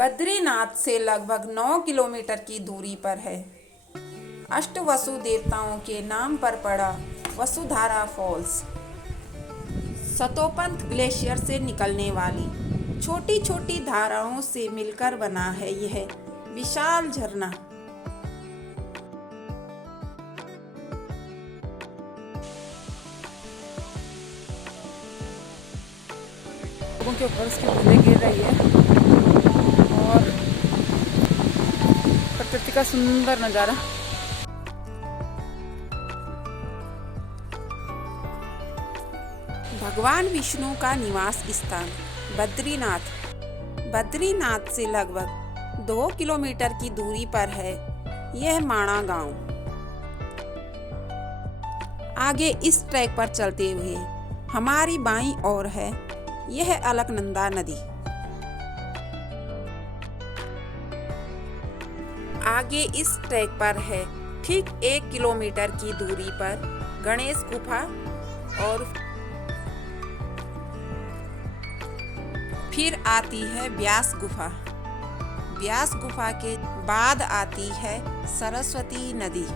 बद्रीनाथ से लगभग 9 किलोमीटर की दूरी पर है। अष्टवसु देवताओं के नाम पर पड़ा वसुधारा फॉल्स सतोपंथ ग्लेशियर से निकलने वाली छोटी छोटी धाराओं से मिलकर बना है यह विशाल झरना। लोगों के ऊपर उसकी बूंदें गिर रही है और प्रकृति का सुंदर नज़ारा। भगवान विष्णु का निवास स्थान बद्रीनाथ से लगभग 2 किलोमीटर की दूरी पर है यह माणा गांव। आगे इस ट्रैक पर चलते हुए हमारी बाईं ओर है यह अलकनंदा नदी। आगे इस ट्रैक पर है ठीक 1 किलोमीटर की दूरी पर गणेश गुफा और फिर आती है व्यास गुफा। व्यास गुफा के बाद आती है सरस्वती नदी।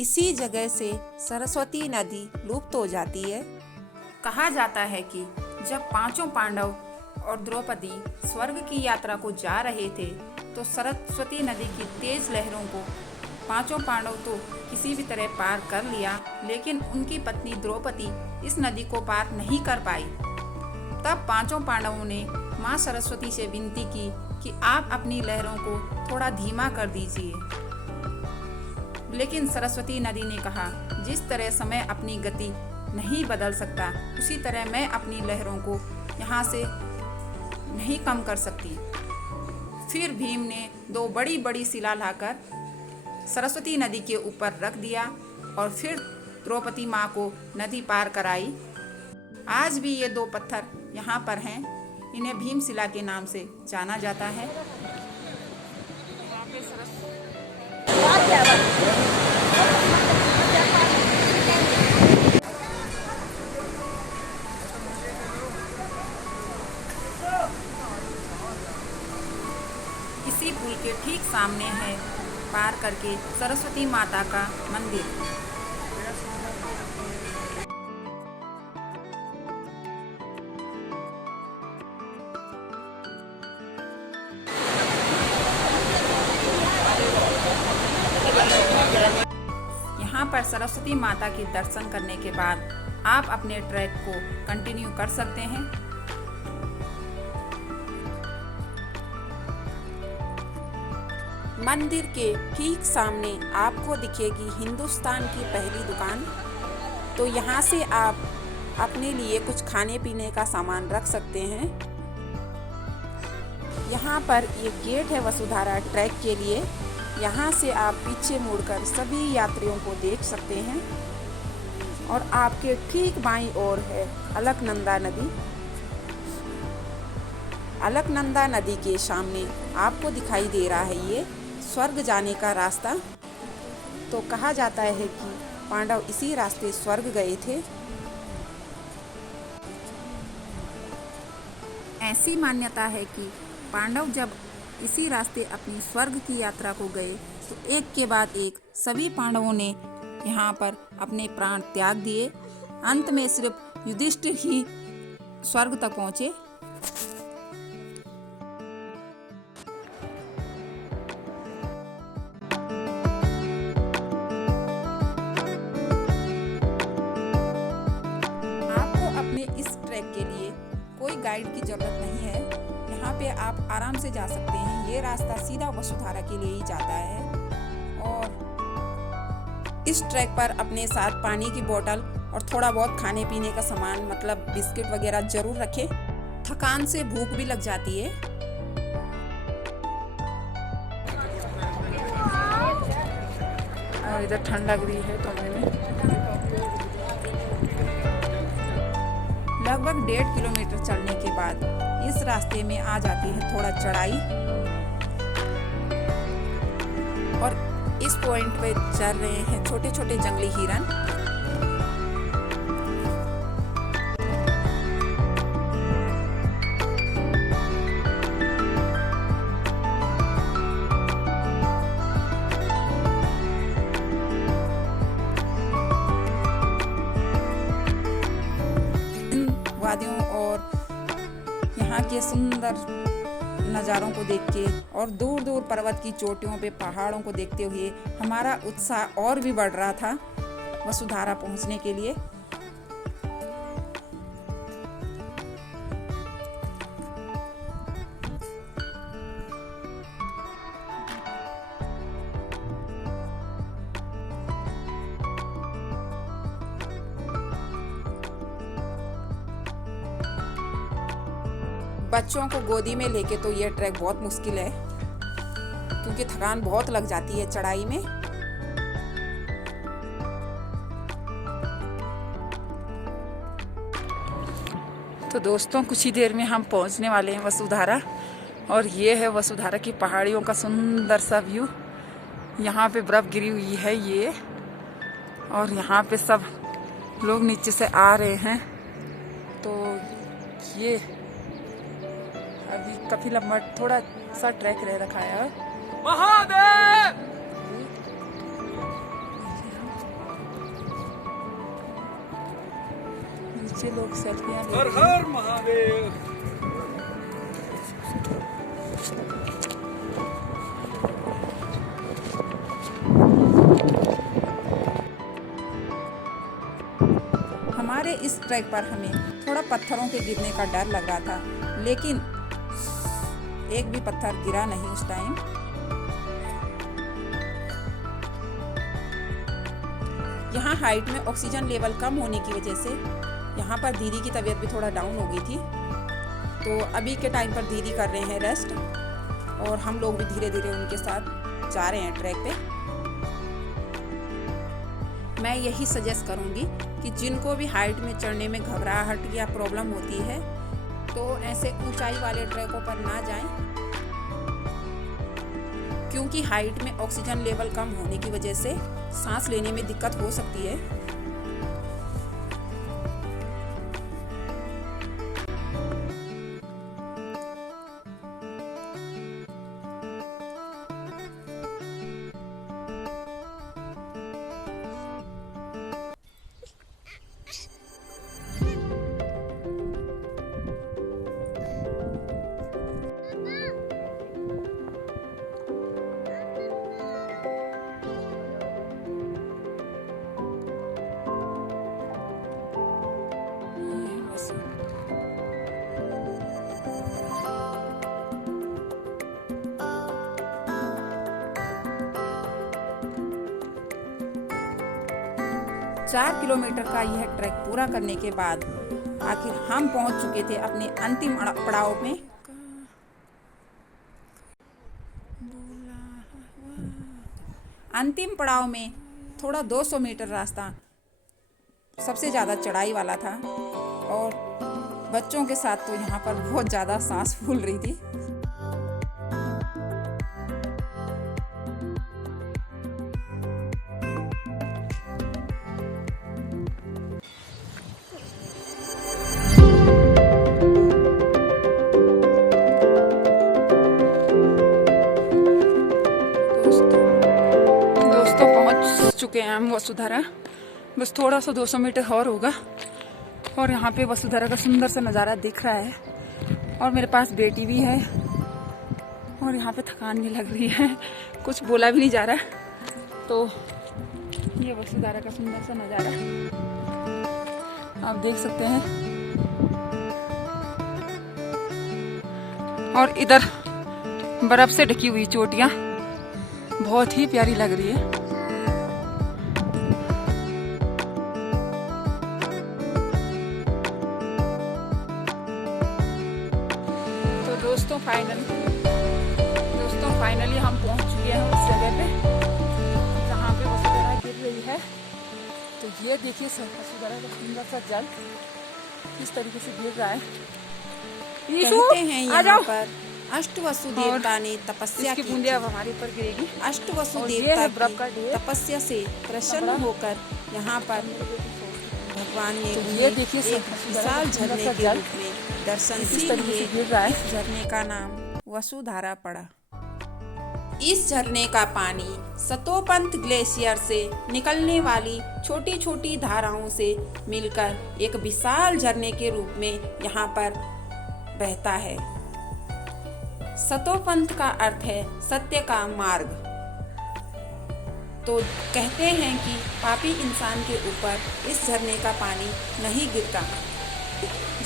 इसी जगह से सरस्वती नदी लुप्त हो जाती है। कहा जाता है कि जब पांचों पांडव और द्रौपदी स्वर्ग की यात्रा को जा रहे थे तो सरस्वती नदी की तेज लहरों को पांचों पांडव तो किसी भी तरह पार कर लिया, लेकिन उनकी पत्नी द्रौपदी इस नदी को पार नहीं कर पाई। तब पांचों पांडवों ने मां सरस्वती से विनती की कि आप अपनी लहरों को थोड़ा धीमा कर दीजिए, लेकिन सरस्वती नदी ने कहा, जिस तरह समय अपनी गति नहीं बदल सकता उसी तरह मैं अपनी लहरों को यहाँ से नहीं कम कर सकती। फिर भीम ने 2 बड़ी बड़ी शिला लाकर सरस्वती नदी के ऊपर रख दिया और फिर द्रौपदी माँ को नदी पार कराई। आज भी ये 2 पत्थर यहाँ पर हैं, इन्हें भीम शिला के नाम से जाना जाता है। इसी पुल के ठीक सामने है पार करके सरस्वती माता का मंदिर। यहाँ पर सरस्वती माता के दर्शन करने के बाद आप अपने ट्रैक को कंटिन्यू कर सकते हैं। मंदिर के ठीक सामने आपको दिखेगी हिंदुस्तान की पहली दुकान। तो यहाँ से आप अपने लिए कुछ खाने पीने का सामान रख सकते हैं। यहाँ पर एक गेट है वसुधारा ट्रैक के लिए। यहाँ से आप पीछे मुड़कर सभी यात्रियों को देख सकते हैं और आपके ठीक बाईं ओर है अलकनंदा नदी। अलकनंदा नदी के सामने आपको दिखाई दे रहा है ये स्वर्ग जाने का रास्ता। तो कहा जाता है कि पांडव इसी रास्ते स्वर्ग गए थे। ऐसी मान्यता है कि पांडव जब इसी रास्ते अपनी स्वर्ग की यात्रा को गए तो एक के बाद एक सभी पांडवों ने यहाँ पर अपने प्राण त्याग दिए। अंत में सिर्फ युधिष्ठिर ही स्वर्ग तक पहुँचे। इस ट्रैक के लिए कोई गाइड की ज़रूरत नहीं है, यहाँ पे आप आराम से जा सकते हैं। ये रास्ता सीधा वसुधारा के लिए ही जाता है। और इस ट्रैक पर अपने साथ पानी की बोतल और थोड़ा बहुत खाने पीने का सामान मतलब बिस्किट वगैरह ज़रूर रखें। थकान से भूख भी लग जाती है। और इधर ठंड लग रही है तो मैंने लगभग 1.5 किलोमीटर चलने के बाद इस रास्ते में आ जाती है थोड़ा चढ़ाई। और इस पॉइंट पे चल रहे हैं छोटे छोटे जंगली हिरन। वादियों और यहाँ के सुंदर नज़ारों को देख के और दूर दूर पर्वत की चोटियों पे पहाड़ों को देखते हुए हमारा उत्साह और भी बढ़ रहा था वसुधारा पहुँचने के लिए। बच्चों को गोदी में लेके तो ये ट्रैक बहुत मुश्किल है क्योंकि थकान बहुत लग जाती है चढ़ाई में। तो दोस्तों कुछ ही देर में हम पहुंचने वाले हैं वसुधारा, और ये है वसुधारा की पहाड़ियों का सुंदर सा व्यू। यहाँ पे बर्फ गिरी हुई है ये, और यहाँ पे सब लोग नीचे से आ रहे हैं। तो ये अभी काफी लंबा थोड़ा सा ट्रैक रह रखा है। महादेव नीचे लोग सेल्फियां ले रहे हैं। हर हर महादेव। हमारे इस ट्रैक पर हमें थोड़ा पत्थरों के गिरने का डर लग रहा था, लेकिन एक भी पत्थर गिरा नहीं उस टाइम। यहाँ हाइट में ऑक्सीजन लेवल कम होने की वजह से यहाँ पर दीदी की तबीयत भी थोड़ा डाउन हो गई थी। तो अभी के टाइम पर दीदी कर रहे हैं रेस्ट, और हम लोग भी धीरे धीरे उनके साथ जा रहे हैं ट्रैक पे। मैं यही सजेस्ट करूँगी कि जिनको भी हाइट में चढ़ने में घबराहट या प्रॉब्लम होती है तो ऐसे ऊंचाई वाले ट्रैकों पर ना जाएं, क्योंकि हाइट में ऑक्सीजन लेवल कम होने की वजह से सांस लेने में दिक्कत हो सकती है। चार किलोमीटर का यह ट्रैक पूरा करने के बाद आखिर हम पहुंच चुके थे अपने अंतिम पड़ाव में। अंतिम पड़ाव में थोड़ा 200 मीटर रास्ता सबसे ज़्यादा चढ़ाई वाला था, और बच्चों के साथ तो यहाँ पर बहुत ज़्यादा सांस फूल रही थी। चुके हैं हम वसुधारा, बस थोड़ा सा 200 मीटर और होगा, और यहाँ पे वसुधारा का सुंदर सा नज़ारा दिख रहा है, और मेरे पास बेटी भी है, और यहाँ पे थकान भी लग रही है, कुछ बोला भी नहीं जा रहा। तो ये वसुधारा का सुंदर सा नज़ारा आप देख सकते हैं, और इधर बर्फ से ढकी हुई चोटियाँ बहुत ही प्यारी लग रही है। दोस्तों फाइनली हम पहुंच चुके हैं उस जगह पे जहाँ पे वसुधारा गिर रही है। तो ये देखिए वसुधारा का सुंदर सा जल किस तरीके से गिर रहा है। कहते हैं यहाँ पर अष्टवसु और देवता ने तपस्या इसकी की बूंदें थी। अब हमारे ऊपर गिरेगी। अष्टवसु और ये देवता है बर्फ की का ढेर। तपस्या से प्रसन्न होकर यहाँ पर भगवान ने तो उन्हें ये देखिए एक वसुधारा का विशाल सुंदर झरने सा के जल रूप में दर्शन इस तरीके से इसीलिए गिर रहा है। इस झरने का नाम वसुधारा पड़ा। इस झरने का पानी सतोपंत ग्लेशियर से निकलने वाली छोटी छोटी धाराओं से मिलकर एक विशाल झरने के रूप में यहाँ पर बहता है। सतोपंथ का अर्थ है सत्य का मार्ग। तो कहते हैं कि पापी इंसान के ऊपर इस झरने का पानी नहीं गिरता।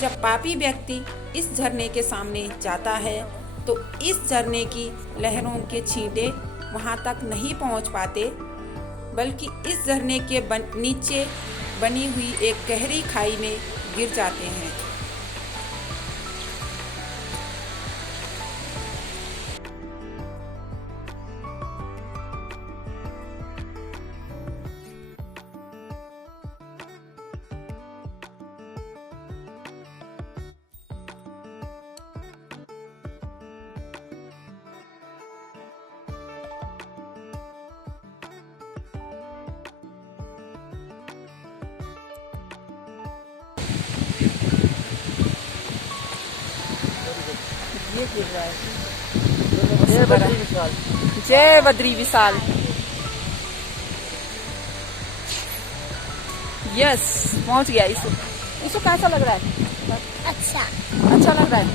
जब पापी व्यक्ति इस झरने के सामने जाता है तो इस झरने की लहरों के छींटे वहां तक नहीं पहुंच पाते, बल्कि इस झरने के नीचे बनी हुई एक गहरी खाई में गिर जाते हैं। ये गिर रहा है। जय बद्री विशाल, जय बद्री विशाल। यस, पहुंच गया। इसको कैसा लग रहा है? अच्छा लग रहा है।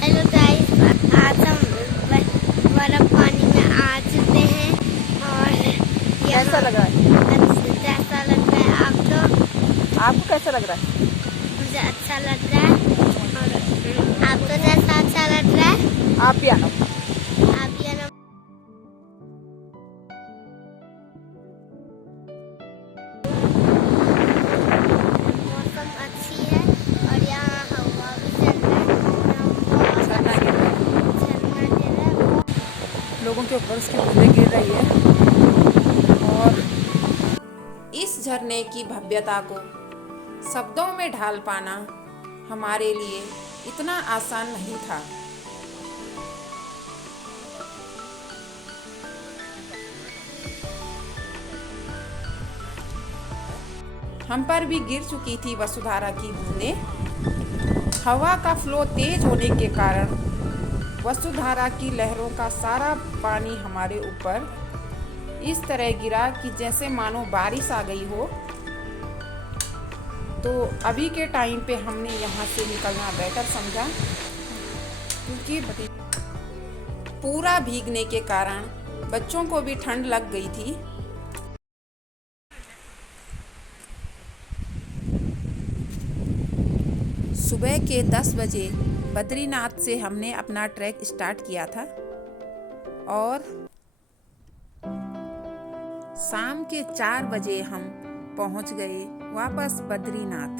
हेलो गाइस, आज हम बर्फ पानी में आ चुके हैं और कैसा लग रहा है? जैसा लग रहा है। आप तो आपको कैसा लग रहा है? मुझे अच्छा लग रहा है और आपको जैसा अच्छा लग रहा है आप भी आना। आप ये ना। मौसम अच्छी है और यहाँ हवा भी चल रहा है। झरना गिर रहा है। झरना गिर रहा है। लोगों के ऊपर उसकी बूंदें गिर रही है। और इस झरने की भव्यता को शब्दों में ढाल पाना हमारे लिए इतना आसान नहीं था। हम पर भी गिर चुकी थी वसुधारा की बूंदें। हवा का फ्लो तेज होने के कारण वसुधारा की लहरों का सारा पानी हमारे ऊपर इस तरह गिरा कि जैसे मानो बारिश आ गई हो। तो अभी के टाइम पे हमने यहाँ से निकलना बेटर समझा, क्योंकि पूरा भीगने के कारण बच्चों को भी ठंड लग गई थी। सुबह के 10 बजे बद्रीनाथ से हमने अपना ट्रैक स्टार्ट किया था और शाम के 4 बजे हम पहुंच गए वापस बद्रीनाथ।